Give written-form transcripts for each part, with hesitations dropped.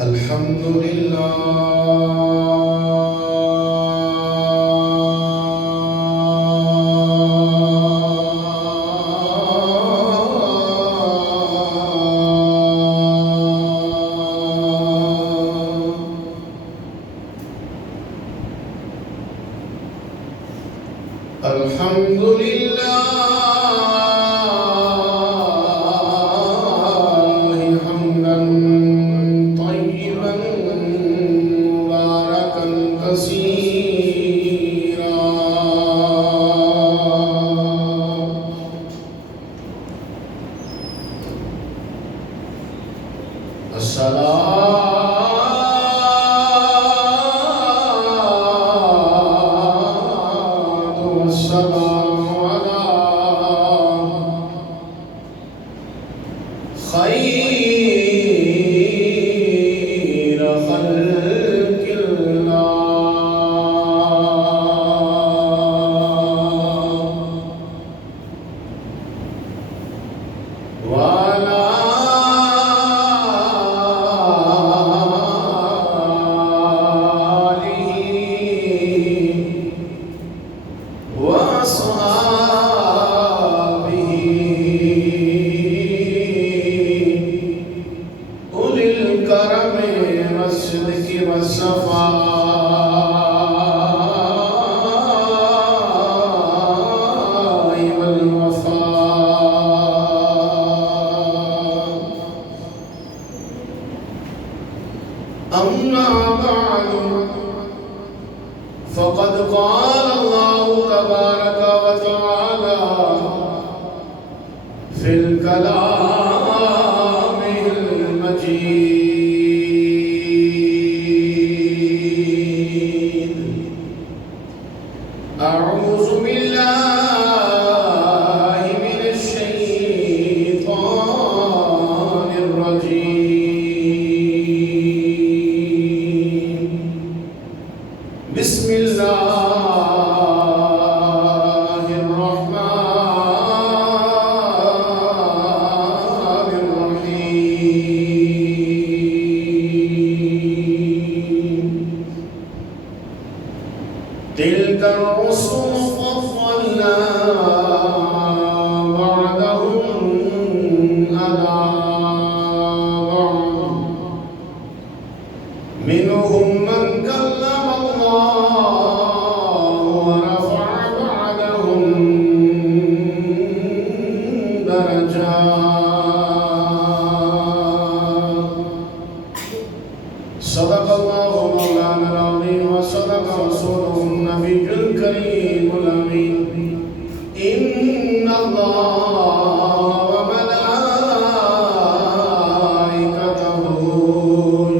الحمد لله حمدا طيبا مباركا كثيرا الصلاة والسلام على خير خلق الله وعلى آله وأصحابه أولي الكرم والصدق والصفاء والوفاء. أما بعد، فقد قال الله تبارك وتعالى في الكلام المجيد: أعوذ بالله من الشيطان الرجيم. بسم الله الرحمن الرحيم. تلك الرسل فضلنا بعضهم على بعض، منهم من كلم الله ورفع بعضهم درجات. صدق الله مولانا العظيم وصدق رسوله النبي الكريم الأمين. إن الله وملائكته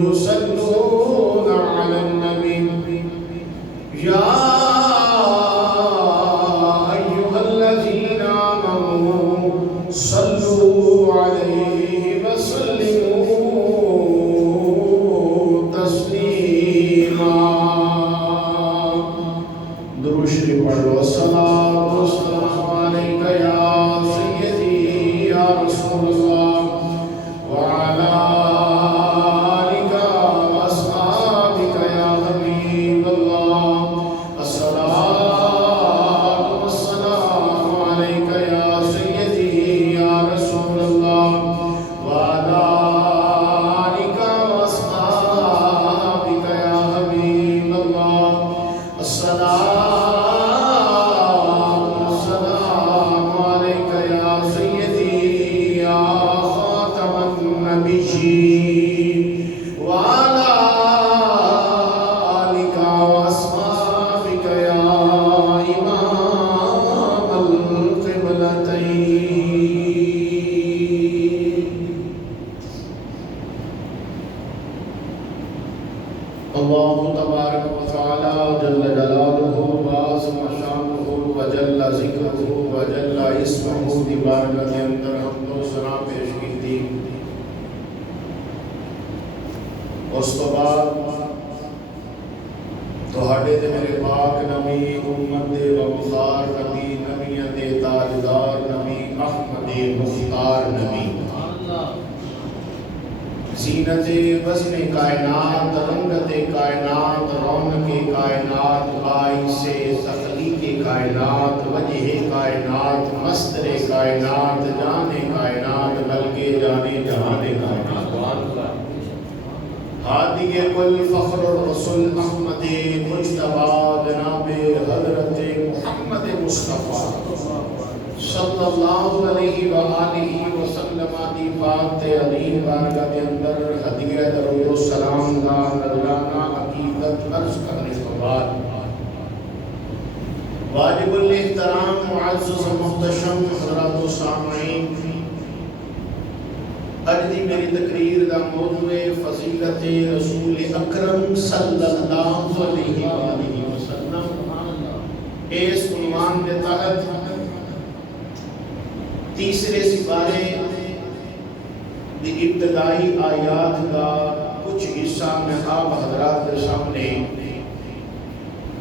يصلون على النبي يا أيها الذين آمنوا صلوا عليه وسلموا تسليما. درود شریف پڑھ لو. الصلاۃ والسلام علیک یا سیدی یا رسول اللہ وعلی آلک واصحابک یا حبیب اللہ. الصلاۃ والسلام علیک یا سیدی یا رسول اللہ وعلی آلک واصحابک یا حبیب اللہ. الصلاۃ والسلام علیک یا سیدی یا خاتم النبیین وعلی آلک واصحابک یا امام القبلتین. اللہ تبارک و تعالی جل جلالہ وعظم شانہ وجل ذکرہ وجل اسمہ دی بارگاہ کے اندر حمد و ثنا پیش کی. اس تو بعد تہاڈے تے میرے پاک نبی امت دے وفادار نبی نبیاں دے تاجدار نبی احمد مختار نبی زینت وزن کائنات، رنگت کائنات، رونق کائنات، باعث تخلیق کائنات، وجہ کائنات، مصدر کائنات، جان کائنات، بلکہ جانے جہان کائنات، ہادی کل فخر الرسول احمد مجتبی جناب حضرت محمد مصطفیٰ صلی اللہ علیہ وآلہ وسلم دی پاک تے عظیم بارگاہ کے اندر ہدیہ درود و سلام دا نذرانہ عقیدت عرض کرنے کے بعد واجب الاحترام معزز محتشم حضرات و سامعین، اج دی میری تقریر دا موضوع فضیلت رسول اکرم صلی اللہ علیہ وآلہ وسلم۔ اس عنوان کے تحت تیسرے سپارے دی ابتدائی آیات کا کچھ حصہ میں آپ حضرات کے سامنے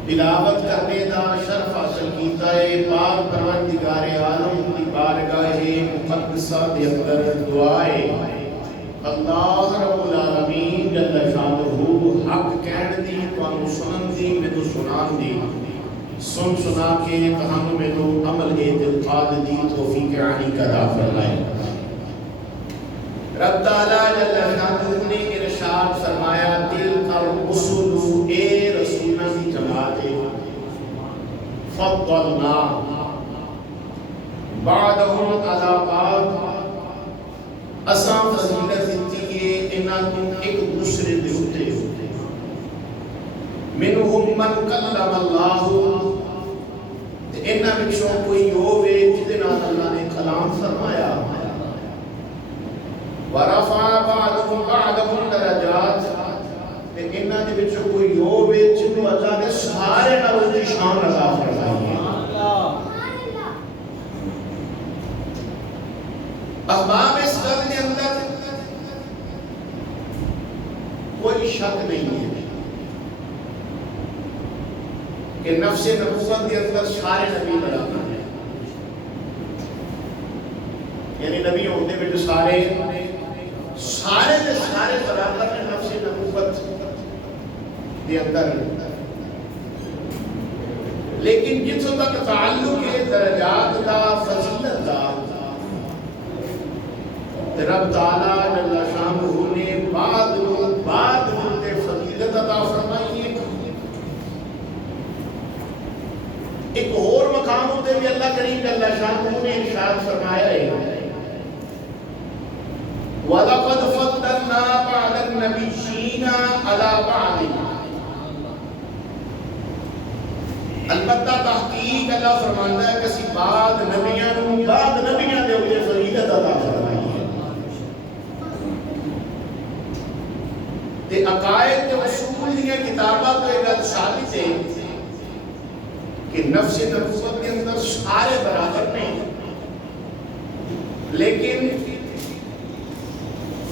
تلاوت کرنے دا شرف حاصل کیتا ہے۔ پاک پروردگار عالم کی بارگاہ مقدسہ دے اندر دعائے اللہ رب العالمین جل شانہ حق کہن دی، تانوں سنن دی، مینوں سنان دی، سن سنا کے تہانوں میں تو عمل اعتقاد دی توفیق علی کا عطا فرمائے۔ رب تعالیٰ جل شانہ نے ارشاد فرمایا تلک الرسل، اے رسولوں کی جماعت فضلنا بعدهم علی بعض، اساں فضیلت دیتی ہے انہاں کو ایک دوسرے دے اوتے، منہم من کلم اللہ، انہاں وچوں کوئی ہووے جدے نال اللہ نے کلام فرمایا، ورفع بعضهم بعضهم درجات، انہاں دے وچوں کوئی ہووے جنوں اللہ نے سارے نال اونچی شان عطا فرمائی ہے۔ احباب اس گل کے اندر کوئی شک نہیں ہے کہ نفس نبوت کے اندر سارے نبی برابر ہیں، یعنی نبی ہوتے میں جو سارے برابر ہیں نفس نبوت کے اندر، لیکن جتوں تک تعلق ہے درجات دا، فضیلت دا، رب تعالیٰ جل شانہ نے بعد تے فضیلت عطا فرمائی ہے۔ ایک اور مقام ہوتے بھی اللہ کریم جل شانہ نے ارشاد فرمایا ہے وَلَقَدْ فَضَّلْنَا بَعْضَ النَّبِيِّينَ عَلَى بَعْضٍ، البتہ تحقیق اللہ فرماتا ہے کہ بعد نبیاں دے اوپر فضیلت عطا فرمائی ہے۔ تے عقائد تے اصول دیا کتاباں تو ایک گل ثابت ہے کہ نفس نبوت کے اندر سارے برابر نہیں، لیکن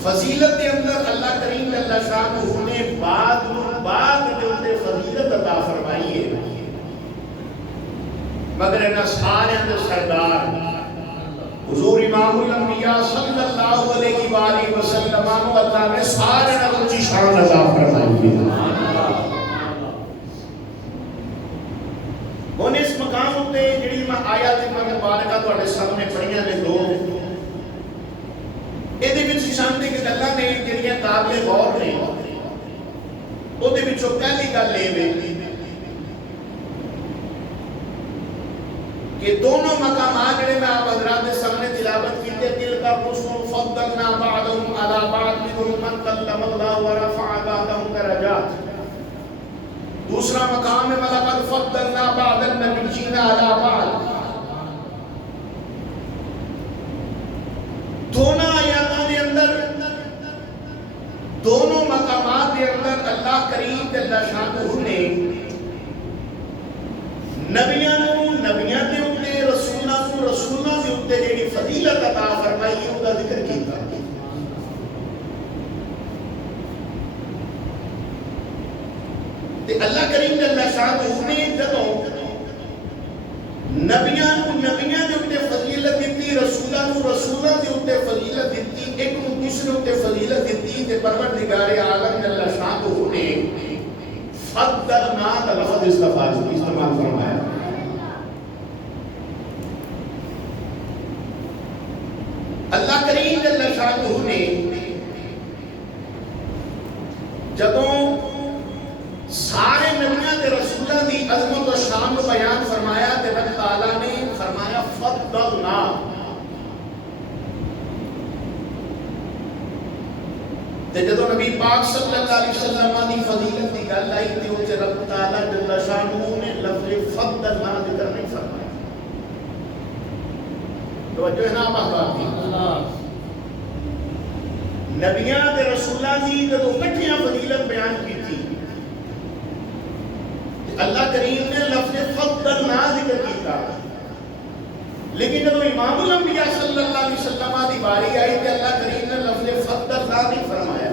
فضیلت کے اندر اللہ کریم جل شانہ نے بعد کے اندر فضیلت عطا فرمائی ہے، مگر انہاں سارے اندر سردار حضور امام الانبیاء صلی اللہ علیہ وآلہ وسلم کو اللہ نے سارے اونچی شان عطا فرمائی ہے۔ ہن اس مقام تے جڑی میں آیات مبارکہ تواڈے سامنے پڑھیاں نے دو، اے دے وچ شان دے کہ اللہ نے جڑیاں قابل غور نے او دے وچوں پہلی گل اے وے کہ دونوں مقامات جڑے میں آپ حضرات کے سامنے تلاوت کیتے تلک الرسل فضلنا بعضهم على بعض منهم من کلم اللہ ورفع بعضهم درجات، دوسرا مقام ہے وَلَقَدْ فَضَّلْنَا بَعْضَ النَّبِيِّينَ عَلَى بَعْضٍ، دونوں آیاتوں کے اندر دونوں مقامات کے اندر اللہ کریم جل شانہ نے نبیاں دے اوتے، رسولاں دے اوتے جڑی فضیلت عطا فرمائی ہے اس کا ذکر کیتا۔ تے اللہ کریم جل شانہ نے جدوں نبیاں دے اوتے فضیلت دیتی، رسولاں دے اوتے فضیلت دیتی، ایک دوسرے تے فضیلت دیتی تے پروردگار عالم جل شانہ نے فضلنا کا لفظ استعمال فرمایا. اللہ کریم جل شانہ نے جدوں سارے نبیوں تے رسولوں دی عظمت و شان کو بیان فرمایا تے رب تعالیٰ نے فرمایا فضلنا. تے جدوں نبی پاک صلی اللہ علیہ وسلم دی فضیلت دی گل آئی تے اوتے رب تعالیٰ جل شانہ نے لفظ فضلنا ذکر نہیں فرمایا. توجہ ہے نا احباب دی. نبیاں تے رسولاں دی جدوں کٹھیاں فضیلت بیان کیتی اللہ کریم نے لفظ فضلنا ذکر کیتا. لیکن جب امام الانبیاء صلی اللہ علیہ وسلم دی باری آئی کہ اللہ کریم نے لفظ فضلنا نہیں فرمایا.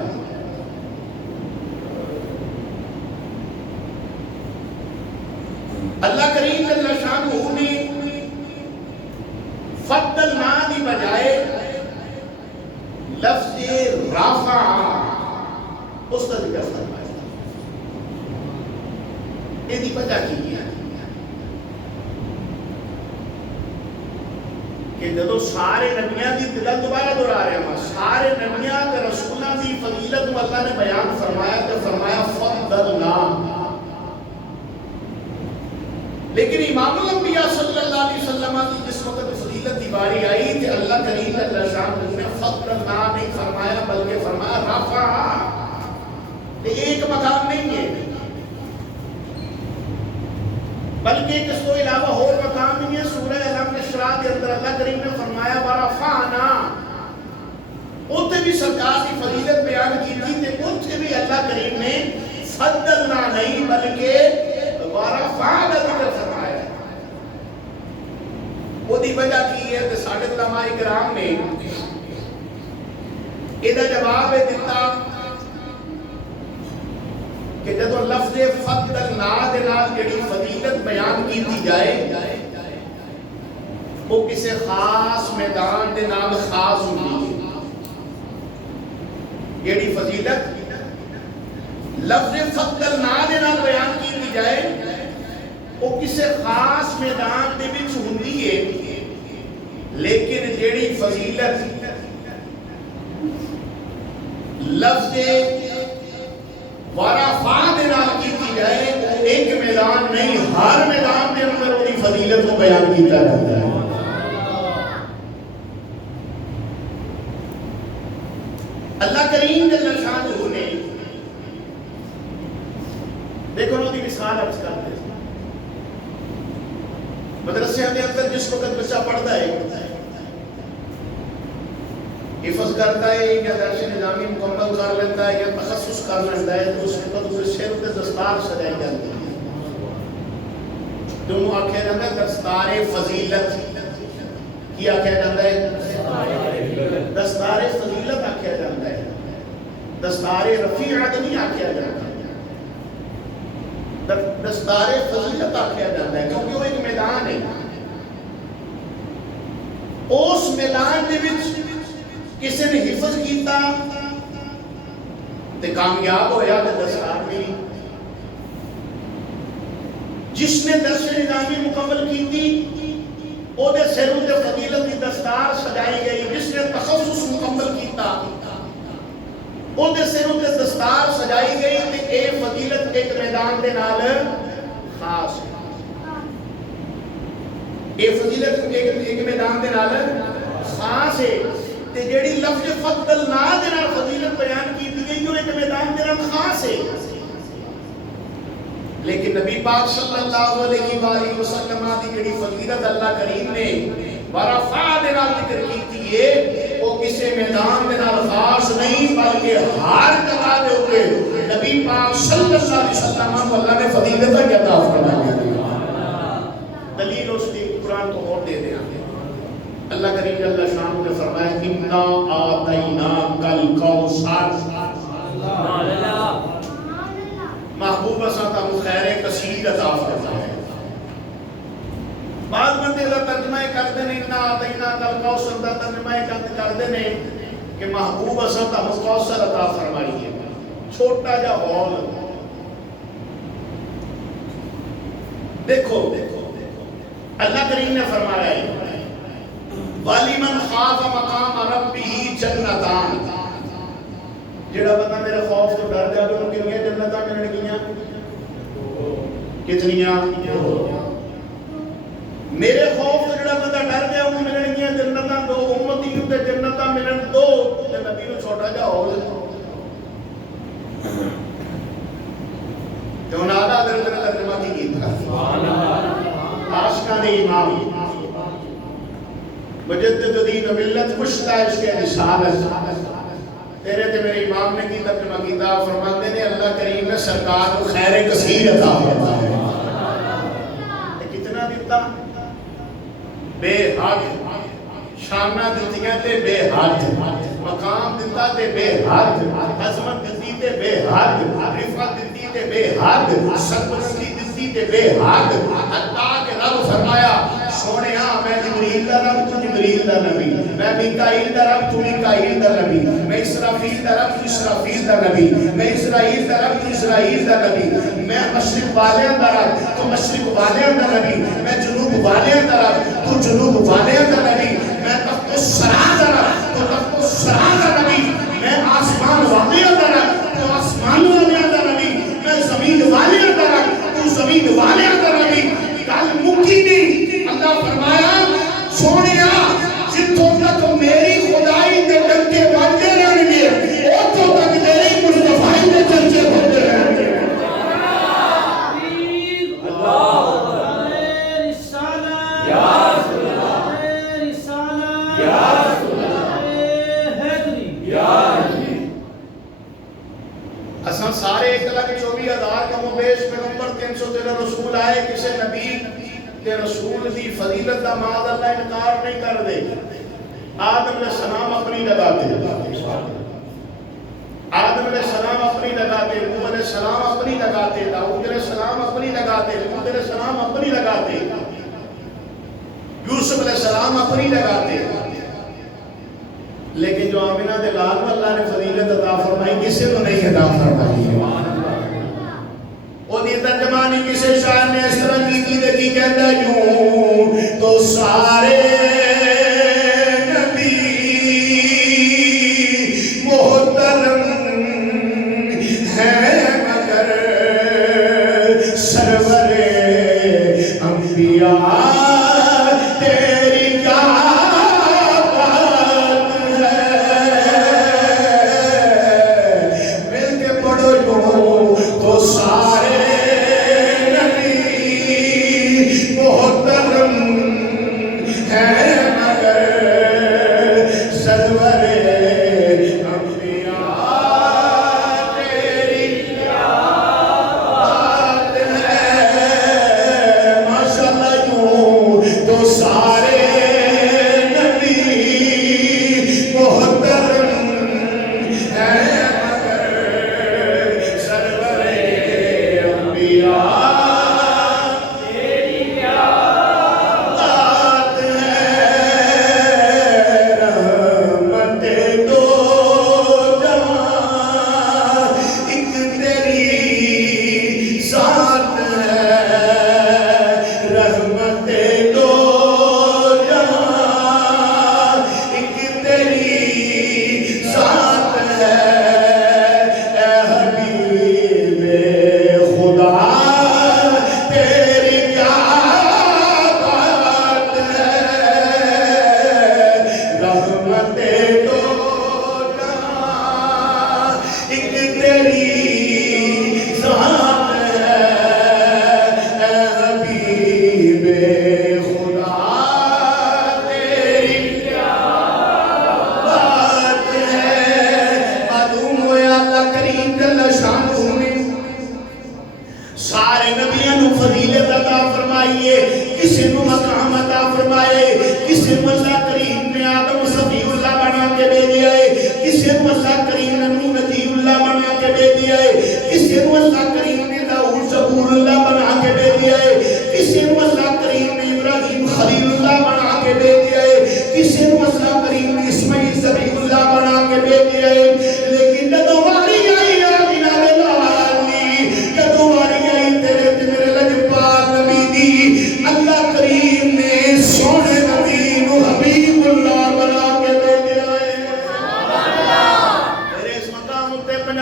اللہ کریم جل شانہ نے فضلنا دی بجائے لفظ رافع اس کا ذکر فرمایا. یہ دی وجہ کی ہے کہ جدو سارے نبیاں دی دل دوبارہ دہرا رہے ہیں سارے نبیاں تے رسولاں دی فضیلت کو اللہ نے بیان فرمایا تو فرمایا فضلنا. لیکن امام الانبیاء صلی اللہ علیہ وسلم کی جس وقت فضیلت کی باری آئی کہ اللہ کریم جل شانہ نے فضلنا نہیں فرمایا بلکہ فرمایا رفع. ایک مقام نہیں ہے بلکہ اس کو علاوہ اور مقام نہیں ہے. سورہ الم نشرح کے اندر اللہ کریم نے فرمایا ورفعنا. اوتھے بھی سرکار کی فضیلت بیان کی تھی تے اوتھے بھی اللہ کریم نے فضلنا نہیں بلکہ ورفعنا ذکر فرمایا. وہ دی وجہ کی ہے کہ ساڈے علماء کرام نے ਇਹਦਾ جواب دیتا کہ جب لفظ فضلنا دے نال جڑی فضیلت بیان کی جائے وہ کسی خاص میدان دے نال خاص ہوتی ہے. جڑی فضیلت لفظ فضلنا دے نال بیان کی جائے وہ کسی خاص میدان دے وچ ہوندی ہے. لیکن جڑی فضیلت لفظ ورفع دے نال کی جائے ایک میدان نہیں ہر میدان کے اندر وہ فضیلت کو بیان کیا جاتا ہے. اللہ کریم جل شانہ نے دیکھو نا دی مثال عرض کرتے ہیں. مدرسے کے اندر جس وقت بچہ پڑھتا ہے حفظ کرتا ہے یا درس نظامی مکمل کر لیتا ہے یا تخصص کر لیتا ہے تو اس کے بعد اسے سر تے دستار سجائی جاتی ہے جو آخیا جاتا ہے دستار فضیلت. کی آخیا جاتا ہے دستار فضیلت آخیا جاتا ہے. دستار رفیعت نہیں آخیا جاتا دستار فضیلت آخیا جاتا ہے کیونکہ وہ ایک میدان ہے. اس میدان دے وچ کسی نے حفظ کیتا تے کامیاب ہویا تے دستار ملی. جس نے درس نظامی مکمل کیتی او دے سر تے فضیلت کی دستار سجائی گئی. جس نے تخصص مکمل کیتا او دے سر تے دستار سجائی گئی تے اے فضیلت ایک میدان دے نال خاص ہے. اے فضیلت ایک میدان دے نال خاص ہے. تے جڑی لفظ فضلنا دے نال فضیلت بیان کی گئی وہ ایک میدان دے نال خاص ہے. لیکن نبی پاک صلی اللہ علیہ وآلہ وسلم دی جڑی فضیلت اللہ کریم نے ورفع دے نال ذکر کیتی ہے وہ کسی میدان دے نال خاص نہیں بلکہ ہر جگہ دے اوپر نبی پاک صلی اللہ علیہ وسلم کو اللہ نے فضیلت عطا فرمائی ہے. دلیل اس کی قرآن تو اور دے دیں. اللہ کریم جل شانہ نے فرمایا انا آتیناک الکوثر. محبوب اساں خیر کثیر عطا فرمایا. بعض بندے دا ترجمہ کرتے ہیں انا آتیناک الکوثر دا ترجمہ کرتے ہیں کہ محبوب اصل کا مستوصل عطا فرمائیے، چھوٹا جا ہال دیکھو اللہ کریم نے فرمایا ہے وَلِمَنْ خَافَ مَقَامَ رَبِّهِ جَنَّتَانِ، جڑا بندہ میرے خوف تو ڈر جائے ان کے لیے جنتاں ملن گیاں کتنیاں؟ میرے خوف تو جڑا بندہ ڈر گیا انہوں ملن گیاں جنتاں دو، امتی تے جنتاں ملن دو، تے نبی نو چھوٹا جا ہو تو نالا حضرت نے ترجمہ کی تھا سبحان اللہ عاشقان امام مجدد دین و ملت کشتا عشق رسالت تیرے تے میرے امام نے کی ترجمہ کیتا فرماتے نے اللہ کریم نے سرکار کو خیر کثیر عطا فرمایا کتنا دیتا بے حد شانہ دتیاں تے بے حد مقام دیتا تے بے حد عظمت دیتی تے بے حد رفعت دیتی تے بے حد سرپرستی دیتی تے بے حد حتیٰ کہ رب فرمایا سونے ہاں میں جبریل دا رب تو جبریل دا نبی، میں میکائیل دا رب تو میکائیل دا نبی، میں اسرافیل دا رب تو اسرافیل دا نبی، میں اسرائیل دا رب تو اسرائیل دا نبی، میں مشرق والیاں دا رب تو مشرق والیاں دا نبی، میں جنوب والیاں دا رب تو جنوب والیاں دا نبی، میں تخت السرا دا رب تو تخت السرا دا نبی، میں آسمان والیاں دا رب تو آسمان والیاں دا نبی، میں زمین والیاں دا رب تو زمین والیاں دا نبی۔ کل مکی نہیں اللہ فرمایا سونیا جتوں تک میری خدائی دے ڈنکے بجتے رہن گے اتوں تک میری مصطفی دے چرچے ہوتے رہن گے۔ سارے 1,24,000 کم و بیش پیغمبر 313 رسول آئے، کسے نبی تے رسول دی فضیلت دا معاذ اللہ انکار نہیں کر دے۔ آدم علیہ السلام اپنی لگاتے، آدم علیہ السلام اپنی لگاتے، نوح علیہ السلام اپنی لگاتے، داؤد علیہ السلام اپنی لگاتے، لوط علیہ السلام اپنی لگاتے، یوسف علیہ السلام اپنی لگاتے، لیکن جو آمینہ دے لال میں اللہ نے فضیلت عطا فرمائی کسے تو نہیں عطا فرمائی۔ وہ دی ترجمانی کسے شاعر نے اس طرح کی تھی دیکھی کہتا یوں تو سارے نبی محترم ہیں مگر سرور انبیاء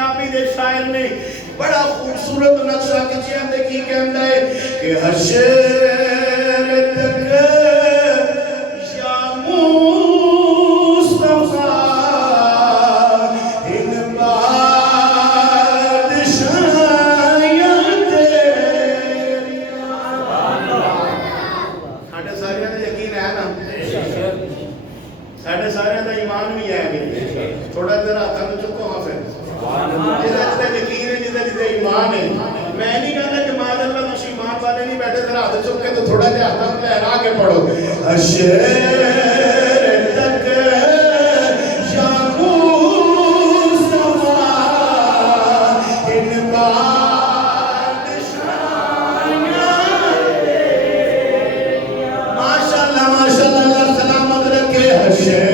عربی دے شاعر نے بڑا خوبصورت نقشہ کھچیا تے کی کہندا ہے کہ حشر تک یا مصطفیٰ ان بادشاہیاں تیریاں. ساڈے سارے دا یقین ہے نا, ساڈے سارے دا ایمان بھی ہے کہ تھوڑا ذرا ہاتھ میں چکو ہاں پھر جدا یقین ہے جدا ایمان ہے. میں نہیں کہتا کہ ماذ اللہ تسی ایمان والے نہیں بیٹھے, ذرا ہاتھ چک کے تو تھوڑا جہا ہاتھ میں لہرا کے پڑھو حشر تک یا مصطفیٰ ان بادشاہیاں تیریاں. ماشاءاللہ ماشاءاللہ, اللہ سلامت رکھے. حشر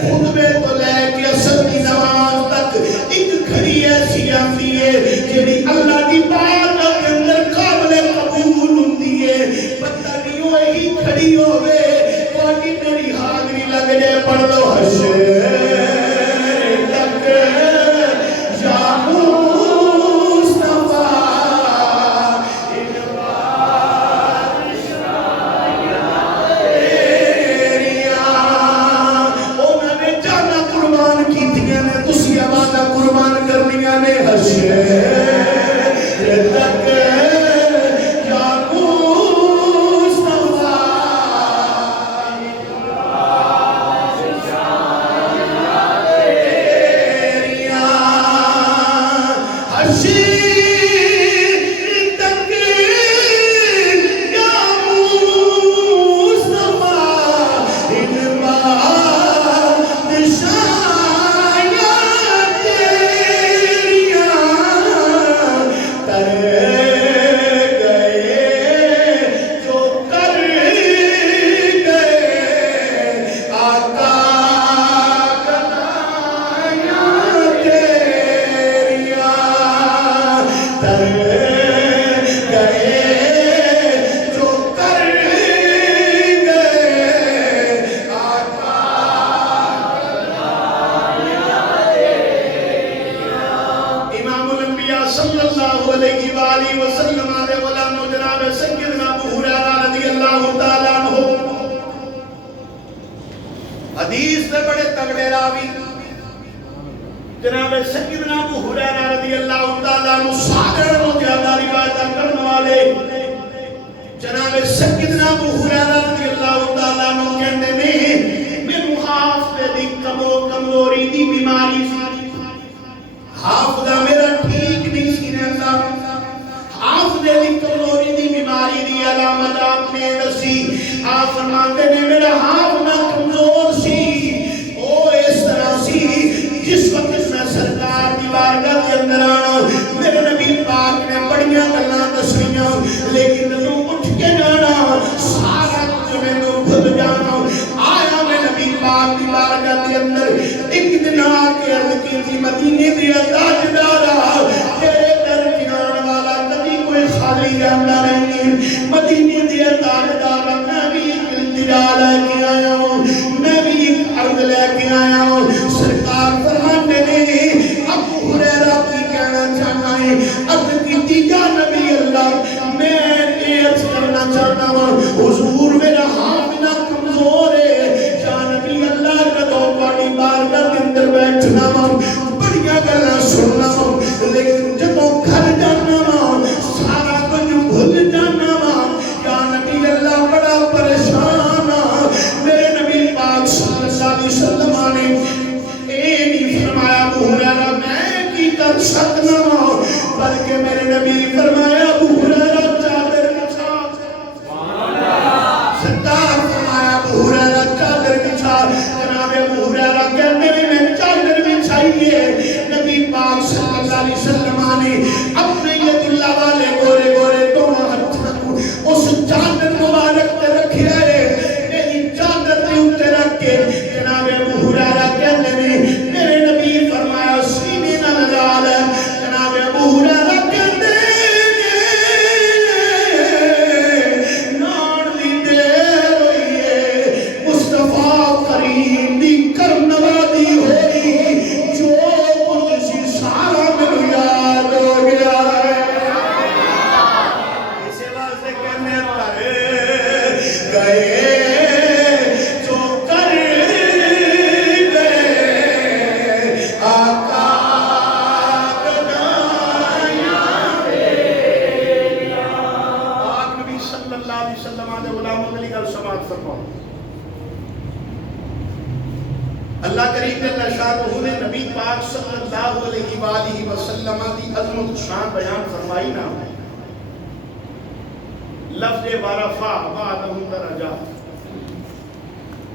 خطبے تو لے کے اصل نماز تک ایک گھڑی ایسی آتی ہے فرماندیاں نے تسی آوازاں قربان کرنیاں نے حشر تک یا حدیث میں بڑے تگڑے راوی جناب سیدنا ابو ہریرہ رضی اللہ تعالیٰ عنہ ساگر و زیادہ روایت کرنے والے جناب سیدنا ابو ہریرہ رضی اللہ تعالیٰ عنہ کہتے ہیں میں حافظے دی کمزوری دی بیماری سی حافظہ میرا ٹھیک نہیں سی رہتا حافظے دی کمزوری دی بیماری دی علامت آپ نے دسی آپ فرماتے ہیں میرا حافظہ کمزور سی او اس طرح سی جس وقت میں سرکار کی بارگاہ کے اندر آنا میرے نبی پاک نے بڑیاں گلاں دسیاں لیکن تو اٹھ کے جانا سارا کچھ میں تو بھول جانا آیا میں نبی پاک کی بارگاہ کے اندر ایک دن آ کے عرض کی تھی مدینے دی تاجدارا تیرے در کے آنے والا کبھی کوئی خالی جانا نہیں مدینے دی تاجدارا میں بھی التجا لے کے آیا ہوں میں بھی عرض لے کے آیا ہوں سرکار فرمانے نے ابو ہریرہ کی کہنا چاہنا ہے عرض کی یا نبی اللہ میں عرض کرنا چاہتا ہوں حضور میرا حافظہ کمزور ہے یا نبی اللہ جدو پانی بارگاہ کے اندر بیٹھنا ہوں بڑیاں گلاں سننا ہوں لیکن جدو گھر جانا ہوں سارا کچھ بھول جانا ہوں یا نبی اللہ بڑا پریشان میرے نبی پاک صلی اللہ علیہ وسلم نے فرمایا ابو ہریرہ میں کی کر سکنا بلکہ میرے نبی فرمایا ابو ہریرہ چادر بچھا سرکار فرمایا ابو ہریرہ چادر بچھا جناب ابو ہریرہ کہتے ہیں میں چادر بچھائیے نبی پاک صلی اللہ علیہ وسلم نے اپنے ید اللہ والے گورے گورے دونوں ہتھوں اس چادر مبارک تے رکھے ہے میری چادر تے اوپر رکھ کے جناب ابو ہریرہ کہتے ہیں میرے نبی فرمایا سینے نہ لگا لے جناب ابو ہریرہ کہتے نان دی دیر ہوئیے مصطفیٰ کریم دی کرم نوازی ہوئی جو کچھ سی سارا مجھے یاد ہو گیا ہے اسے واسطے کہنے ترے گئے جو کر گئے آقا پاک نبی صلی اللہ علیہ وسلم نے غلاموں کے لیے سماعت فرماؤ اللہ کریم جل شانہ نے نبی پاک صلی اللہ علیہ وآلہ وسلم کی عظمت شان بیان فرمائی نا لفظ ورفع بعدہم درجات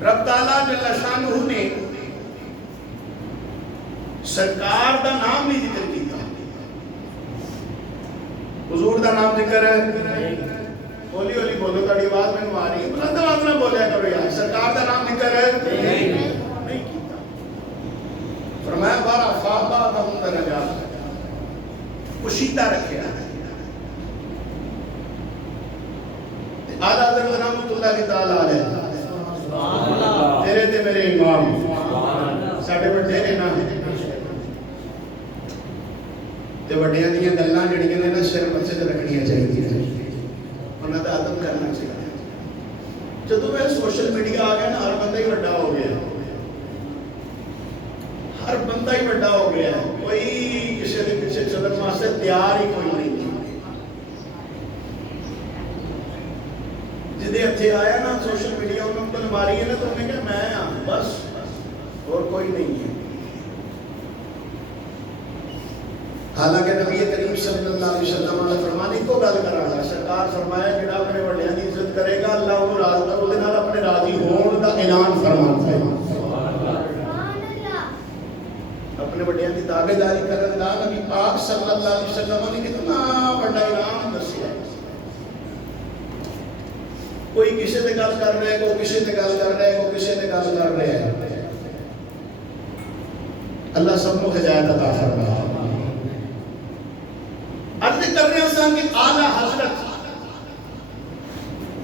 رب تعالیٰ جل شانہ نے سرکار دا نام نہیں ذکر کیتا حضور دا نام ذکر ہے ہولی ہولی بولو تاڑی آواز میں آ رہی ہے بلند آواز میں بولیا کرو یار سرکار دا نام ذکر ہے نہیں کیتا فرمایا ورفع بعدہم درجات کشیدہ رکھے آدھا حضرت رحمت اللہ کی تعالیٰ علیہ تیرے تے میرے امام ساڑھے بڑھتے ہیں نا تے بڑھیاں دیاں گلاں جڑیاں نے نا شرم سے رکھنیاں چاہیے انہاں دا عدم کرنا چاہیے جدو میں سوشل میڈیا آ گیا نا ہر بندہ ہی بڑا ہو گیا ہر بندہ بندہ ہی بڑا ہو گیا ہے، کوئی کسی کے پیچھے چلن واسطے تیار ہی کوئی نہیں۔ جدے ہتھے آیا نا سوشل میڈیا انہوں کو ماری ہے نا تو انہیں کہا میں ہاں بس اور کوئی نہیں ہے۔ حالانکہ نبی کریم صلی اللہ علیہ وسلم نے فرمانی کو گل کرانا، سرکار فرمایا جڑا اپنے بڑیاں دی عزت کرے گا اللہ انہوں راضی کر دے نال اپنے راضی ہون دا اعلان فرماتا ہے۔ اپنے بڑیاں دی تابع داری کرن دا نبی پاک صلی اللہ علیہ وسلم نے کتنا بڑا اعلان دسیا ہے۔ کوئی کسی سے گل کر رہا ہے، کوئی کسی سے گل کر رہا ہے، کوئی کسی سے گل کر رہا ہے۔ اللہ سب کو ہدایت عطا فرمائے۔ عرض کر رہے ہیں کہ اعلیٰ حضرت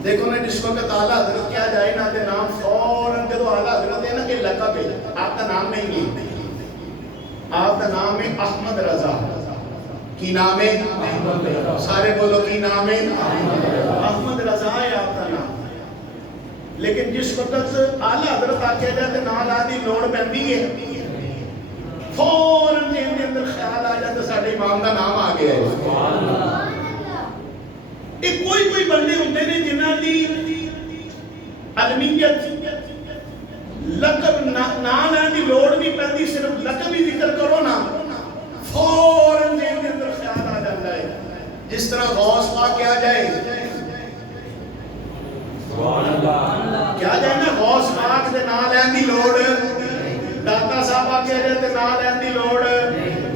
دیکھو نا جس وقت اعلیٰ حضرت کیا جائے نا کہ نام فوراً جب اعلیٰ حضرت ہے نا کہ لقب ہے، آپ کا نام نہیں ہے، آپ کا نام ہے احمد رضا۔ کی نام ہے؟ سارے بولو کی نام ہے؟ احمد رضا ہے آپ کا نام۔ لیکن جس وقت اعلیٰ حضرت آکے جاتے نال آدھی لوڑ بندی ہے فوراً دین کے اندر خیال آ جاتا ساڑھے امام کا نام آ گیا ہے۔ ایک کوئی بندے ہوتے ہیں جنہاں دی علمیت لقب نام دی لوڑ نہیں پہنی، صرف لقب ہی ذکر کرو نا فوراً دین کے اندر خیال آ جاتا ہے۔ جس طرح غوث پاک کیا جائے کیا جائے نا غوث پاک دے نام لین دی لوڑ، داتا صاحب آ کہہ رہے تھے نام لین دی لوڑ،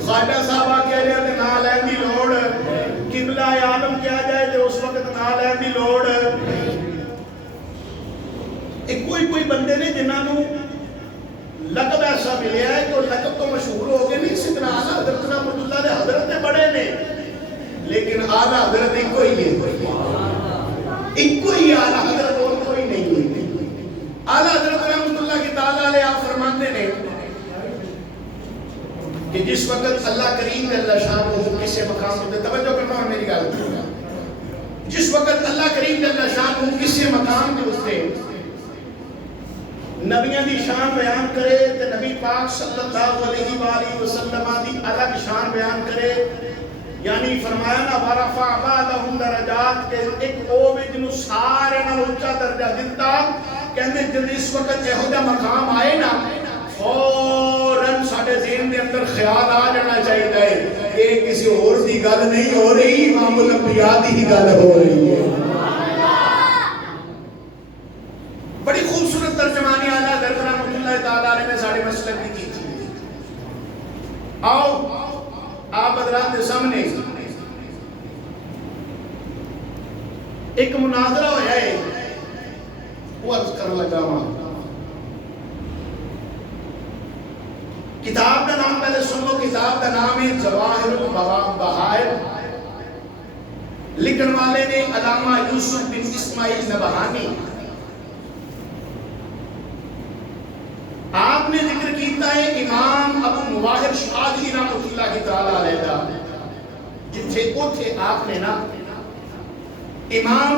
خواجہ صاحب آ کہہ رہے تھے نام لین دی لوڑ، قبلہ عالم کیا جائے تو اس وقت نام لین دی لوڑ۔ ایک کوئی بندے نے جنہاں نو لقب ایسا ملیا ہے کہ وہ لقب تو مشہور ہو گئے نہیں، اسی طرح اعلیٰ حضرت رحمۃ اللہ علیہ حضرت نے بڑے نے لیکن اعلیٰ حضرت ایک کوئی ہے، ایک کوئی اعلیٰ حضرت اور کوئی نہیں ہوئی۔ اعلیٰ حضرت رحمۃ اللہ کی تعالیٰ علیہ آپ فرماتے ہیں کہ جس وقت اللہ کریم جل شانہ کسی مقام ہوتے، توجہ کرنا اور میری گل کرنا، جس وقت اللہ کریم جل شانہ کسی مقام کے ہوتے نبیوں دی شان بیان کرے تو نبی پاک صلی اللہ علیہ وآلہ وسلم دی الگ شان بیان کرے، یعنی فرمایا نا ورفع بعضهم درجات کے ایک او بھی جنہوں سارے نہ اونچا درجہ دیتا، کہنے جب اس وقت یہو جا مقام آئے نا فوراً ساڑھے ذہن دے اندر خیال آ جانا چاہیے ہے کہ کسی اور دی گل نہیں ہو رہی، امام الانبیاء دی ہی گل ہو رہی ہے۔ بڑی خوبصورت ترجمانی اعلیٰ حضرت رحمۃ اللہ تعالیٰ نے ساڑھے مسئلہ بھی کی تھی۔ آؤ آپ حضرات کے سامنے ایک مناظرہ ہویا ہے، وہ عرض کر لگا ہوں۔ کتاب کا نام پہلے سن لو، کتاب کا نام ہے جواہر البہائر، لکھن والے نے علامہ یوسف بن اسماعیل نبہانی۔ آپ نے ذکر کیتا ہے امام ابو مواہب شاذلی رحمۃ اللہ تعالیٰ علیہ دا جتھے اوتھے آپ نے نا امام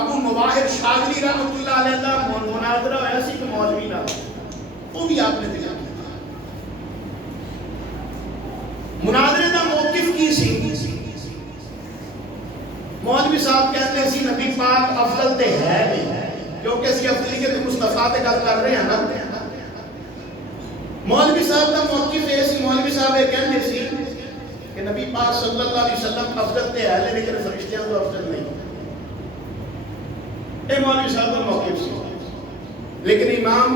ابو مواہب شاذلی رحمۃ اللہ علیہ دا مناظرہ ہویا سی کہ مولوی دا وہ بھی آپ نے ذکر کیا۔ مناظرے دا موقف کی سی؟ مولوی صاحب کہتے سی نبی پاک افضل تے ہے نہیں، کیونکہ اسی افضلیت مصطفیٰ تے گل کر رہے ہیں نا۔ مولوی صاحب کا موقف ایسی، مولوی صاحب یہ کہنے سی کہ نبی پاک صلی اللہ علیہ وسلم افضل تے ہے لیکن فرشتیاں تو افضل نہیں، اے مولوی صاحب کا موقف سی۔ لیکن امام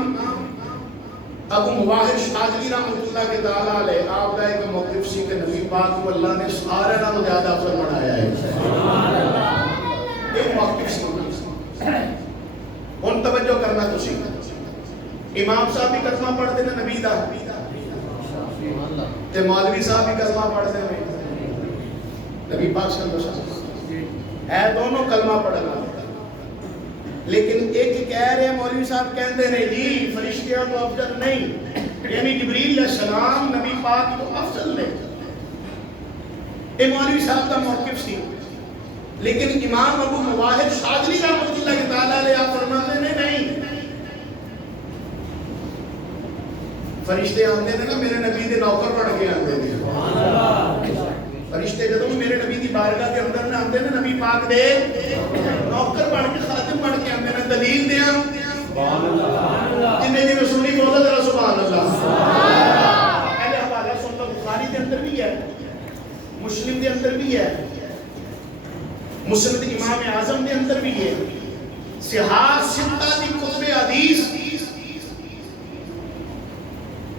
ابو مواہب شاذلی رحمۃ اللہ کے تعالیٰ علیہ آپ کا ایک موقف سی کہ نبی پاک کو اللہ نے سارے نام زیادہ افضل بنایا ہے۔ ایک موقف سی، ان توجہ کرنا تو سی۔ امام صاحب بھی کلمہ پڑھتے ہیں نبی دا تے مولوی صاحب بھی کلمہ پڑھتے ہیں نبی پاک صلی اللہ علیہ وسلم، ہے دونوں کلمہ پڑھنا، لیکن ایک کہہ رہے ہیں مولوی صاحب کہتے ہیں جی فرشتیاں تو افضل نہیں، یعنی جبریل علیہ السلام نبی پاک تو افضل نہیں۔ یہ مولوی صاحب کا موقف سی، لیکن امام ابو مواہب شاذلی رحمۃ اللہ تعالیٰ علیہ فرماتے ہیں نہیں، فرشتے آتے ہیں نا میرے نبی دے نوکر بن کے آتے ہیں. فرشتے جدوں میرے نبی دی بارگاہ دے اندر نہ آتے ہیں نبی پاک دے نوکر بن کے خادم بن کے آتے ہیں. دلیل دیاں سبحان اللہ. جنہیں جی رسولی بولا ذرا سبحان اللہ. پہلے حوالہ سن لو. بخاری دے اندر بھی ہے, مسلم دے اندر بھی ہے, مسند امام اعظم دے اندر بھی ہے. صحاح ستہ دی کتب حدیث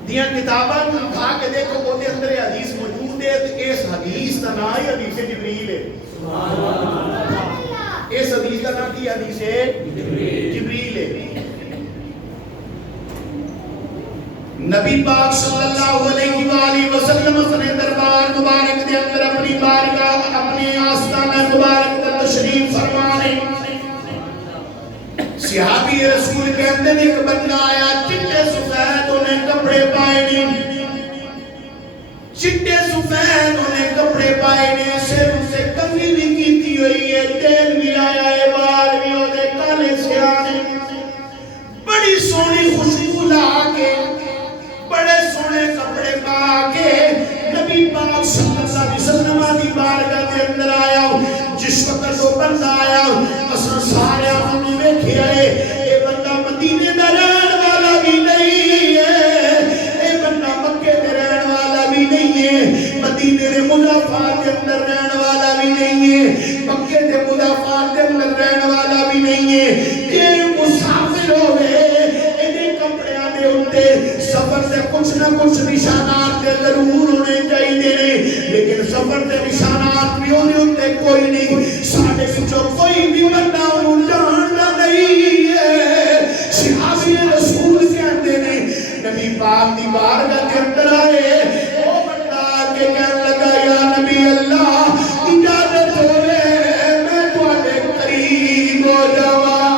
دیاں کتاباں اٹھا کے دیکھو وہ دے اندر حدیث موجود ہے. اس حدیث کا نام ہی حدیث جبریل ہے. سبحان اللہ. اس حدیث کا نام کی حدیث ہے جبریل ہے. نبی پاک صلی اللہ علیہ وآلہ وسلم اپنے دربار مبارک دے اندر اپنی بارگاہ اپنے آستانہ مبارک کا تشریف فرمانے. صحابی رسول کے اندر ایک بندہ آیا, چٹے سفید انہیں کپڑے پائے نہیں, چٹے سفید انہیں کپڑے پائے نہیں, سر سے کنگھی بھی کیتی ہوئی ہے, تیل بھی آیا ہے, بال بھی ہوتے کالے سے آنے, بڑی سونی خوشبو لا کے بڑے سونے کپڑے پا کے نبی پاک صلی اللہ علیہ وسلم دی بارگاہ کے اندر آیا. جس وقت وہ بندہ آیا اساں سارے انہوں نے دیکھا ہے اے بندہ مدینے دا رہن والا بھی نہیں ہے, اے بندہ مکے دے رہن والا بھی نہیں ہے, مدینے دے مضافات دے اندر رہن والا بھی نہیں ہے, مکے دے مضافات دے اندر رہن والا بھی نہیں ہے. یہ مسافر ہوئے ایدے کپڑیاں دے ہوتے سفر سے کچھ نہ کچھ نشانات دے ضرور ہونے چاہیے نے, لیکن سفر دے نشانات بھی ہوتے کوئی نہیں. ساڑھے بچوں کوئی بھی بندہ انہوں جاننا نہیں ہے. صحابی رسول کے اندر نے نبی پاک دی بارگاہ کے اندر آئے, وہ بندہ کے کہنے لگا یا نبی اللہ اجازت ہوئے میں تواڈے قریب ہو جاواں.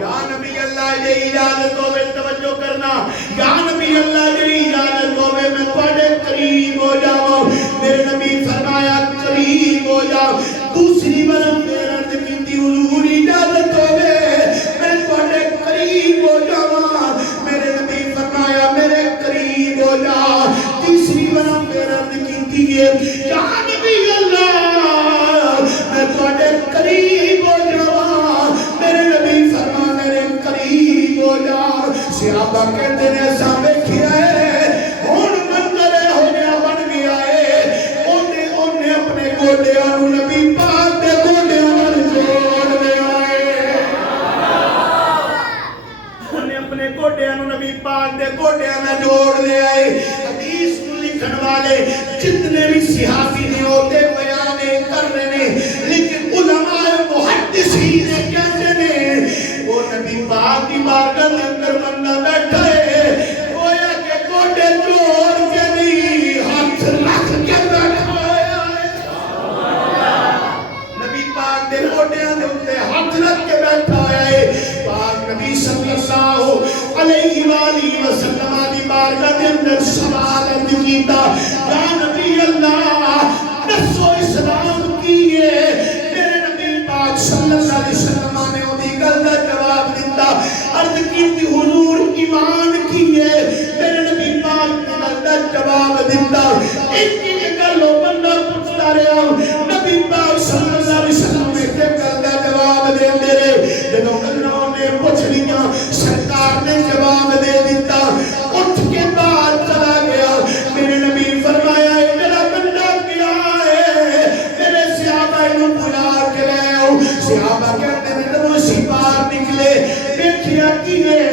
یا نبی اللہ جے اجازت ہوئے توجہ کرنا, یا نبی اللہ جے اجازت ہوئے میں تواڈے قریب ہو جاواں. میرے نبی فرمایا قریب ہو جاؤ. دوسری برم میں عرض کی حضور اجازت ہوئے میں تواڈے قریب ہو جاواں. میرے نبی فرمایا میرے قریب ہو جا. تیسری برم میں عرض کی یا نبی اللہ میں تواڈے قریب ہو جاواں. میرے نبی فرمایا میرے قریب ہو جا. صحابہ کہتے ہیں ایسا دیکھیا ہے ہن منظر ہو گیا بن گیا ہے. انہیں اپنے گوڑیاں نبی پاک دے گوڑیاں جوڑ لے آئے. انہیں اپنے گوڑیاں نبی پاک دے گوڑیاں جوڑ لے آئے. حدیث کو لکھن والے جتنے بھی صحابی نے ہوتے بیانے کر رہے ہیں, لیکن علماء محدثین کہتے ہیں وہ نبی پاک دی بارگاہ کے اندر بندہ بیٹھا ہے, گویا کہ گوڑے جوڑ کے نہیں ہاتھ رکھ کے بیٹھا ہے. نبی پاک دے گوڑیاں دے اندر ہاتھ رکھ کے بیٹھا ہے. پاک نبی صلی اللہ علیہ وآلہ وسلم دی بارگاہ کے اندر سوال کیتا یا نبی اللہ دسو اسلام کی ہے. میرے نبی پاک صلی اللہ علیہ وسلم نے اودی گل دا جواب دیتا. عرض کیتی حضور ایمان کی ہے. میرے نبی پاک نے گل دا جواب دیتا. ایک گلو بندہ پوچھتا رہا نبی پاک صلی اللہ علیہ وسلم نے گل دا جواب دے رہے. جدوں گلاں نے پوچھ لیاں سرکار نے جواب دے دیتا. اٹھ کے باہر چلا گیا. میرے نبی فرمایا ہے میرا بندہ گیا ہے, میرے صحابہ کو بلا کے لے آؤ. صحابہ کہتے ہیں جب اسی باہر نکلے دیکھیا کی ہے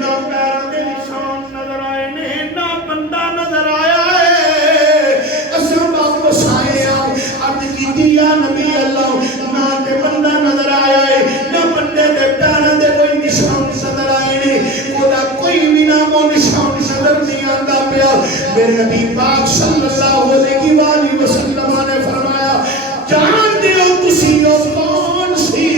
نہ پیروں کے نشان نظر آئے نے نہ بندہ نظر آیا ہے. اساں واپس آئے ہیں. عرض کی یا نبی اللہ نہ تے بندہ نظر آیا ہے نہ بندے دے پیروں دے کوئی نشان نظر آئے نے. خدا کوئی بھی نام و نشان نظر نہیں آتا پیا. میرے نبی پاک صلی اللہ علیہ وآلہ وسلم نے فرمایا جان دیو تسی او کون سی.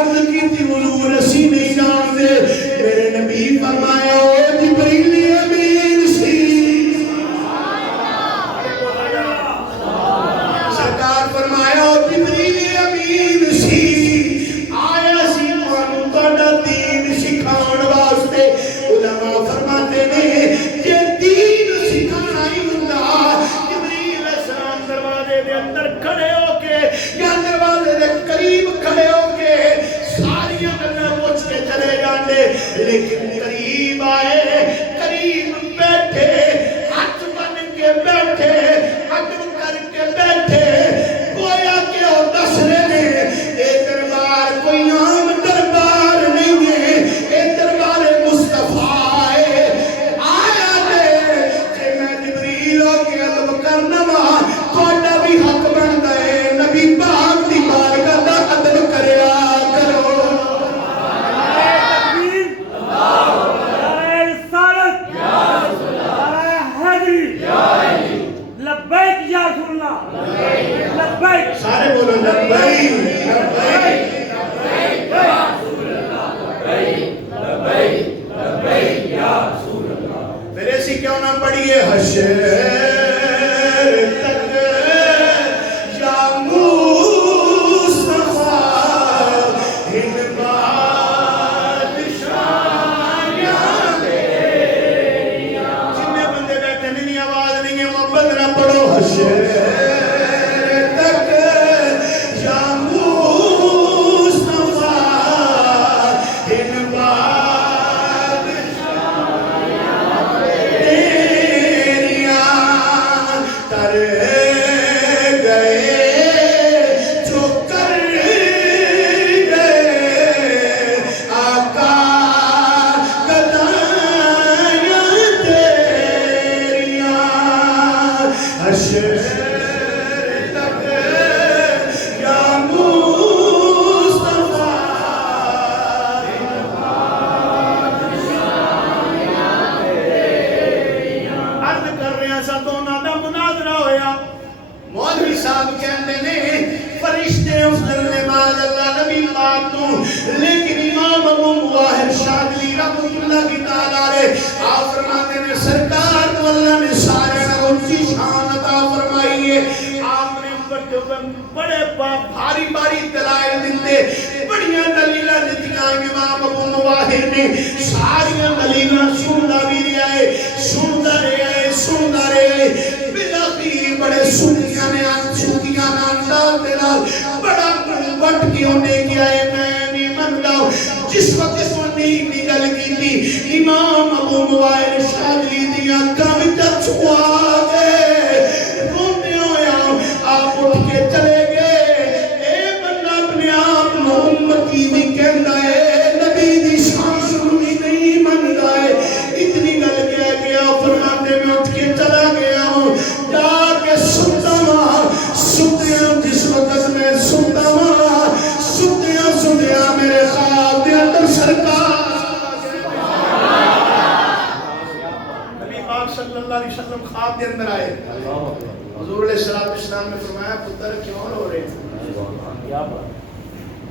عرض کی تھی حضور اسی نہیں جان دے. میرے نبی فرمایا او جبریل امین سی. سرکار فرمایا او جبریل امین سی. آیا سی مانو تہاڈا دین سکھاؤن واسطے. علماء لبیک یا رسول اللہ لبیک سارے بولو لبیک لبیک پھر ایسی کیوں نہ پڑھیے حشر تک یا مصطفیٰ ہن بادشاہیاں تیریاں جتنے بندے بیٹھے نہیں آواز نہیں ہے محبت نہ پڑھو حشر تک یا مصطفیٰ ہن لیکن امام ابو مواہب شاذلی رحمۃ اللہ کی تعالیٰ علیہ آپ فرماتے ہیں سرکار کو اللہ نے سارے اونچی شان عطا فرمائی ہے آپ نے بڑے بھاری بھاری دلائل دیتے بڑیاں دلیلاں دتیاں امام ابو مواہب نے ساری دلیلاں سندا بھی رہا ہے سندا رہے بلاخیر بڑے سنیاں نے انداز دے نال بڑا وٹ کے انہیں کیا ہے میں نہیں مندا جس وقت سنی گل کی تھی امام ابو مواہب شاذلی دی اکھاں وچ چھوا گئے روندے ہویا آپ اٹھ کے چلے گئے اے بندہ اپنے آپ نو امتی بھی کہندا ہے نبی دی شان بھی نہیں مندا ہے اتنی گل کہہ گیا فرماتے میں اٹھ کے چلا گیا ہوں جا کے سنتا جس وقت میں سنتا میرے خواب دے اندر سرکار نبی پاک صلی اللہ علیہ وسلم خواب دے اندر آئے حضور علیہ السلام نے فرمایا پتر کیوں رو رہے ہیں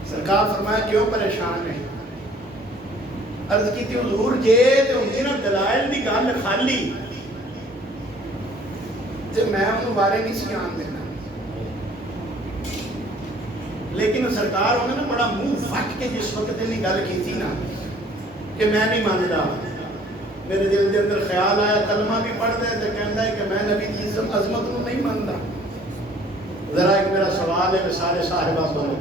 سرکار فرمایا کیوں پریشان ہے عرض کی تھی حضور جے تے ہوندی نا دلائل دی گل خالی تے میں انہوں بارے نہیں سی جان دینا لیکن سرکار انہوں نے بڑا منہ فٹ کے جس وقت انہیں گل کی تھی نا کہ میں نہیں مانتا میرے دل کے اندر خیال آیا کلمہ بھی پڑھ دے تو کہتا ہے کہ میں نبی کی عظمت کو نہیں مانتا ذرا ایک میرا سوال ہے سارے صاحبہ بولو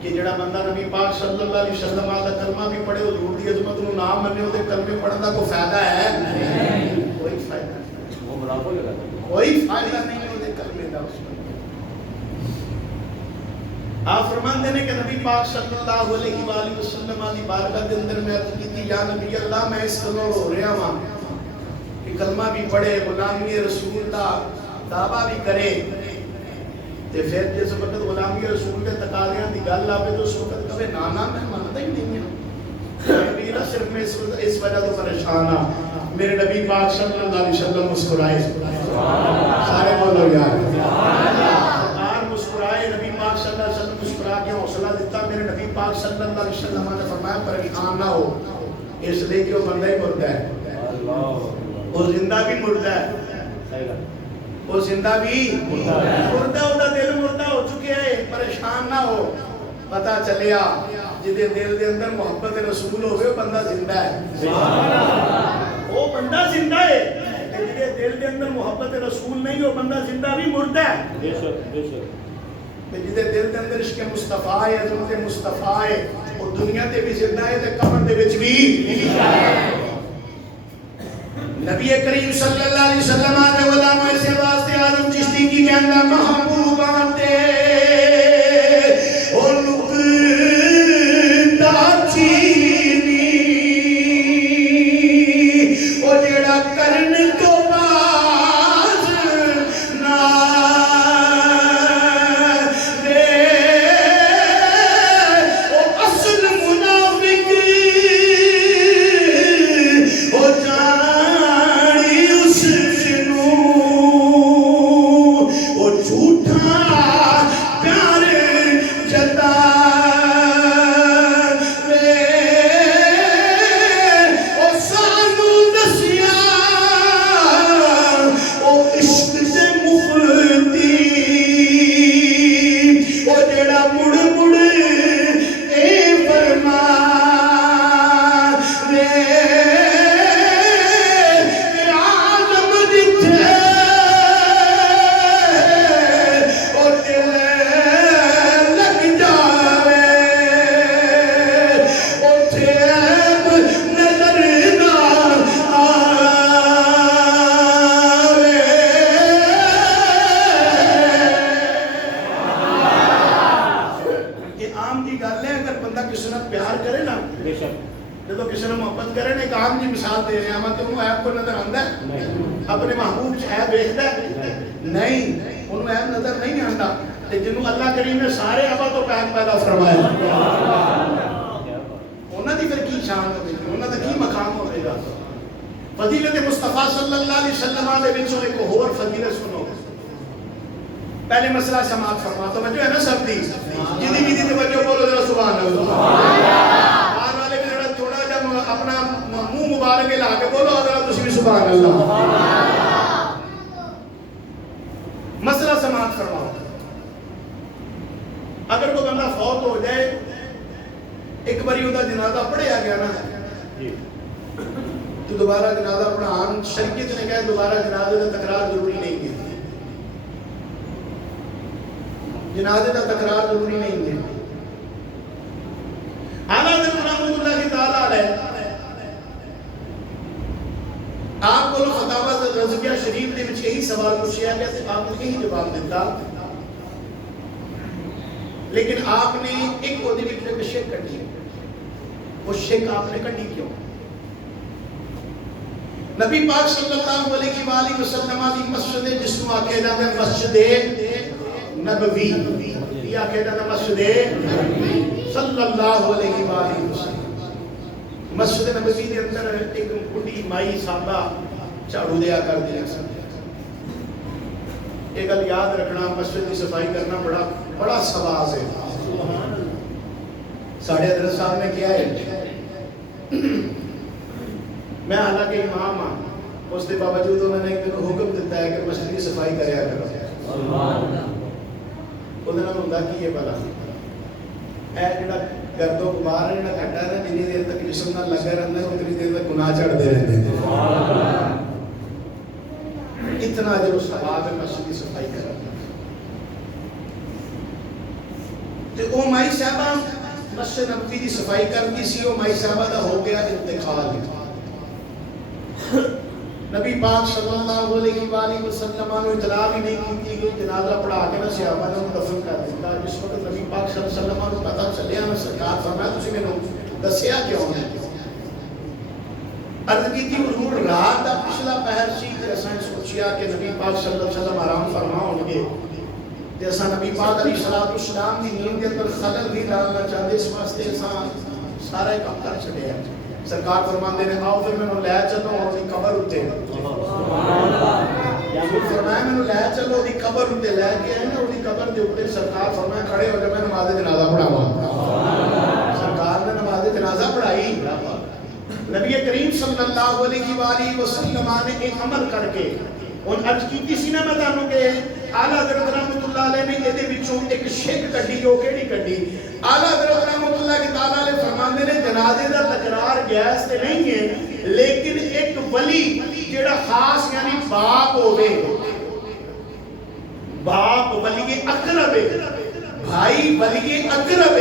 کہ جڑا بندہ نبی پاک صلی اللہ علیہ وسلم کا کلمہ بھی پڑھے حضور دی عظمت کو نہ منے وہ کلمے پڑھنے کا کوئی فائدہ ہے کوئی فائدہ نہیں کوئی فائدہ نہیں ہے وہ کلمے کا اس میں آپ فرماندے نے کہ نبی پاک صلی اللہ علیہ وآلہ وسلم کی بارگاہ کے اندر میں عرض کی تھی یا نبی اللہ میں اس کلمہ رو رہا ہوں کہ کلمہ بھی پڑھے غلامی رسول کا دعویٰ بھی کرے تے پھر جس وقت غلامی رسول کے تقاضیاں دی گل آوے تو اس وقت کبھی نانا میں مانتا ہی نہیں ہوں میرا صرف میں اس وجہ تو پریشان ہوں میرے نبی پاک صلی اللہ علیہ وسلم مسکرائے سارے بولو یار نبی پاک صلی اللہ علیہ وسلم مسکرا کے حوصلہ دیتا میرے نبی پاک صلی اللہ علیہ وسلم نے فرمایا پریشان نہ ہو اس لیے کہ وہ بندہ ہی مردہ ہے وہ زندہ بھی مردہ ہے وہ زندہ بھی مردہ ہوتا دل مردہ ہو چکے ہیں پریشان نہ ہو پتہ چلیا جدے دل دے اندر محبت رسول ہوئے وہ بندہ زندہ ہے وہ بندہ زندہ ہے جدے دل دے اندر محبت رسول نہیں ہو بندہ زندہ بھی مردہ ہے جدے دل دے اندر عشق مصطفیٰ ہے حضرت مصطفیٰ ہے وہ دنیا تے بھی زندہ ہے تے قبر دے وچ بھی نبی کریم صلی اللہ علیہ وسلم نے غلام ایسے واسطے آدم چشتی کی کہندا محبوب آتے او نقطہ چینی او جیڑا کرن تو باز نہ دے او اصل منافق او جان ساتھ دے رہے ہیں میں تمہیں عیب کو نظر آتا ہے اپنے محبوب سے عیب دیکھتا ہے نہیں انہوں عیب نظر نہیں آتا کہ جنہوں اللہ کریم نے سارے عیبوں تو پاک پیدا فرمایا انہوں دی پھر کی شان ہوگی انہوں دا کی مقام ہوگا فضیلت مصطفیٰ صلی اللہ علیہ وسلم دے وچوں ایک اور فضیلت سنو پہلے مسئلہ سماعت فرما تو جو ہے نا سب دی جدی بھی دی توجہ بولو ذرا سبحان اللہ باہر والے بھی ذرا تھوڑا جا اپنا منہ مبارک لا کے بولو ذرا تسی بھی سبحان اللہ مسئلہ سماعت فرماؤ اگر کوئی بندہ فوت ہو جائے ایک باری ہوتا جنازہ پڑھیا گیا نا تو دوبارہ جنازہ پڑھان شریعت نے کہا دوبارہ جنازے کا تکرار ضروری نہیں ہے جنازے کا تکرار ضروری نہیں ہے اعلیٰ حضرت رحمۃ اللہ تعالیٰ علیہ آپ کو فتاوی رضویہ شریف نے مجھے یہی سوال پوچھا کہ آپ نے یہی جواب دیتا لیکن آپ نے ایک عہدے میں شک کر دی وہ شک آپ نے کٹی کیوں نبی پاک صلی اللہ علیہ وآلہ وسلم دی مسجد جس کو آکے جاتا ہے مسجد نبوی یہ آکے جاتا ہے مسجد صلی اللہ علیہ وآلہ وسلم مسجد نبوی دے اندر ایک بڑی مائی صاحبہ جھاڑو دیا کر دیا ایک گل یاد رکھنا مسجد کی صفائی کرنا بڑا ثواب ہے ساڑھے حضرت صاحب نے کیا ہے میں حالانکہ امام ہاں اس کے باوجود انہوں نے ایک دن حکم دیتا ہے کہ مسجد کی صفائی کریا کرو وہ دن ہوتا کی ہے بلا اے جڑا گرد و غبار ہے جڑا کھٹا ہے جنی دیر تک جسم نہ لگا رہتا ہے اتنی دیر تک گناہ چڑھتے رہتے ہیں اتنا جو ثواب ہے مسجد کی صفائی کرنا تو وہ مائی صاحبہ مسجد نبوی کی صفائی کرتی سی وہ مائی صاحبہ دا ہو گیا انتقال نبی پاک صلی اللہ علیہ وآلہ وسلم نے اطلاع بھی نہیں کی کہ جنازہ پڑھا کے نہ صحابہ نے دفن کر دیا جس وقت نبی پاک صلی اللہ علیہ وسلم کو پتہ چلیا نا سرکار فرمایا تسی مینوں دسیا کیوں ہے عرض کی تھی حضور رات دا پچھلا پہر سی تے اساں سوچیا کہ نبی پاک صلی اللہ علیہ وسلم آرام فرما ہون گے تے اساں نبی پاک علیہ الصلوۃ والسلام دی نیند دے اندر خلل نہیں ڈالنا چاہتے اس واسطے اساں سارا کام کر چھڈیا سرکار فرماندے نے آؤ پھر مینوں لے چلو اودی قبر اُتے فرمایا مینوں لے چلو اودی قبر اُتے لے کے آئے نا اودی قبر دے اوپر سرکار فرمایا کھڑے ہو جا میں نماز جنازہ پڑھاواں سرکار نے نماز جنازہ پڑھائی نبی کریم صلی اللہ علیہ وآلہ وسلم نے ایک عمل کر کے ان عرض کی سی نا میں تانوں کہ اعلیٰ حضرت رحمۃ اللہ علیہ نے یہ وچوں ایک شک کڈی جو کیڑی کڈی اعلیٰ حضرت رحمۃ اللہ کی تعالیٰ علیہ فرماندے نے جنازے دا تکرار جائز تے نہیں ہے لیکن ایک ولی جڑا خاص یعنی باپ ہوے باپ ولی اقرب بھائی ولی اقرب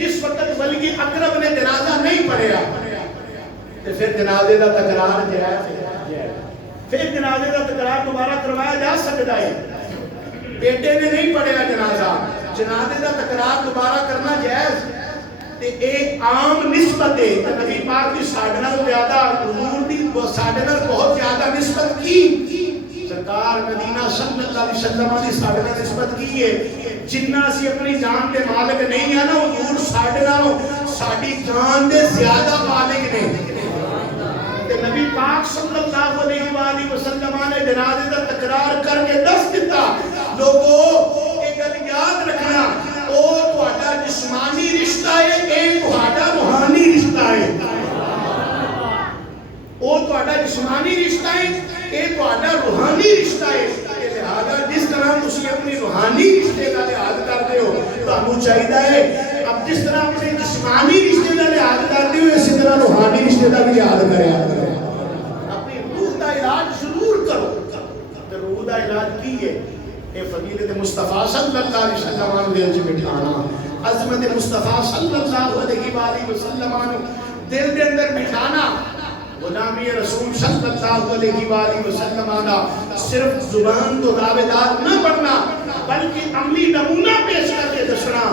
جس وقت ولی اقرب نے جنازہ نہیں پڑھیا تو پھر جنازے دا تکرار جائز پھر جنازے دا تکرار دوبارہ کروایا جا سکتا ہے بیٹے نے نہیں پڑھیا جنازے دا تکرار دوبارہ کرنا جائز تے ایک عام نسبت ہے کہ نبی پاک کی ساڈے نال زیادہ حضور دی ساڈے نال بہت زیادہ نسبت کی سرکار مدینہ صلی اللہ علیہ وسلم دی ساڈے نال نسبت کی ہے جنہ اسی اپنی جان دے مالک نہیں ہے نا حضور ساڈے نال ساڈی جان دے زیادہ مالک نے تے نبی پاک صلی اللہ علیہ وآلہ وسلم نے جنازے دا تکرار کر کے دس دیتا لوگوں ایک گل یاد رکھنا او تہاڈا جسمانی رشتہ ہے اے تہاڈا روحانی رشتہ ہے او تہاڈا جسمانی رشتہ ہے اے تہاڈا روحانی رشتہ ہے لہذا جس طرح تسی اپنی روحانی رشتے کا لحاظ کرتے ہو تانوں چاہیے ہے اب جس طرح اپنے جسمانی رشتے کا لحاظ کرتے ہو اسی طرح روحانی رشتے کا بھی لحاظ کریا اپنی روح کا علاج ضرور کرو تو روح کا علاج کی ہے اے فضیلت مصطفیٰ صلی اللہ علیہ وسلم دل چ بٹھانا عظمت مصطفیٰ صلی اللہ علیہ وآلہ وسلم دل دے اندر بٹھانا غلامی رسول صلی اللہ علیہ وآلہ وسلم دا صرف زبان تو دعوے دار نہ بننا بلکہ عملی نمونہ پیش کر کے دسنا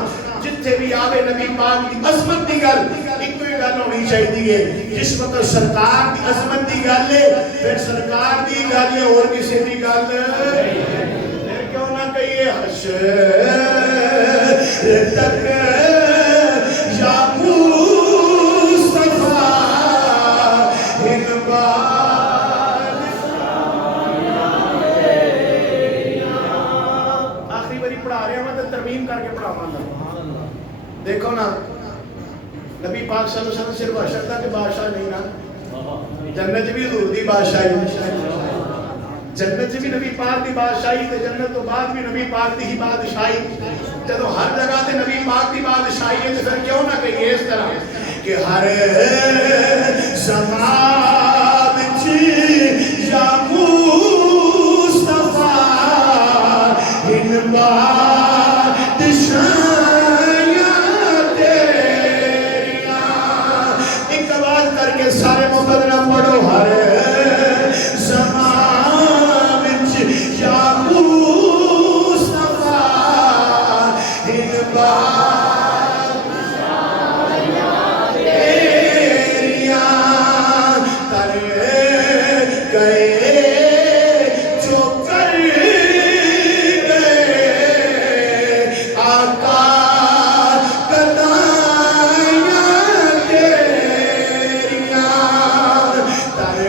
جتھے بھی آوے نبی پاک دی عظمت دی گل ایک ہی گل ہونی چاہیے جس وقت سرکار دی عظمت دی گل ہے پھر سرکار دی گل ہے اور کسی دی گل پھر کیوں نہ کہیے حشر تک یا مصطفیٰ ان بار آخری باری پڑھا رہے ہیں میں ترمیم کر کے پڑھا مانا دیکھو نا نبی پاک صلی اللہ علیہ وسلم صرف حشر تک کے بادشاہ نہیں نا جنت بھی حضور دی بادشاہی جنت بھی نبی پاک دی بادشاہی تے جنت تو بعد بھی نبی پاک دی ہی بادشاہی جدو ہر جگہ تے نبی پاک دی بادشاہی ہے تو پھر کیوں نہ کہیے اس طرح کہ ہر زمان وچ یا مصطفیٰ ان بادشاہیاں تیریاں ایک آواز کر کے سارے مقدرہ پڑھو ہر زمان وچ یا مصطفیٰ ان بادشاہیاں تیریاں تر گئے جو کر گئے آقا قدائیاں تیریاں تر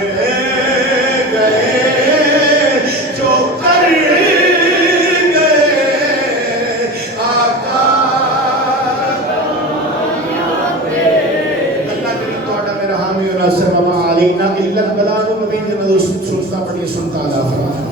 گئے جو کر گئے آقا اللہ کریم توڑا میرا حامی و ناصر وما علینا الا البلاغ المبین. سنتا پڑھیے سنتا اللہ فرمائے.